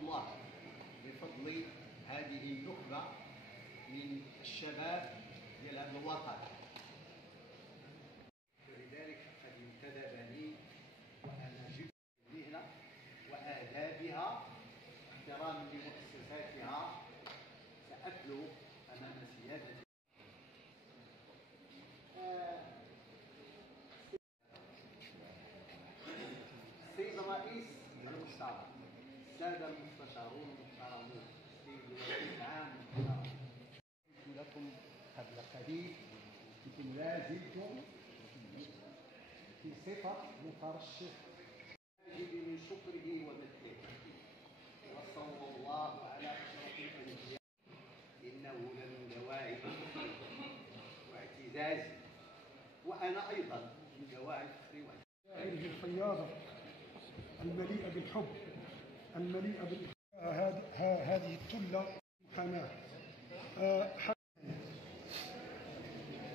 الله بفضل هذه النخبة من الشباب ديال هذا الوطن. ولذلك قد انتدبني وأنا جبت المهنة وآدابها احتراما لمؤسساتها سأتلو أمام سيادتي. السيد الرئيس المشترك، السادة المستشارون المحترمون، السيد الوزير العام المحترم، قلت لكم قبل قليل أنكم لا زلتم في صفة مترشح واجب من شكره ومدحه، وصلى الله على أشرف الأنبياء، إنه لمن دواعي واعتزازي، وأنا أيضا من دواعي الفخر هذه الفياضة المليئة بالحب المليئة هذه الثلة محاماة.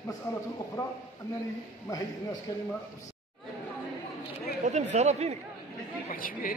مسألة أخرى أنني ما هي الناس كلمة غادي نزهرها فينك واحد شويه.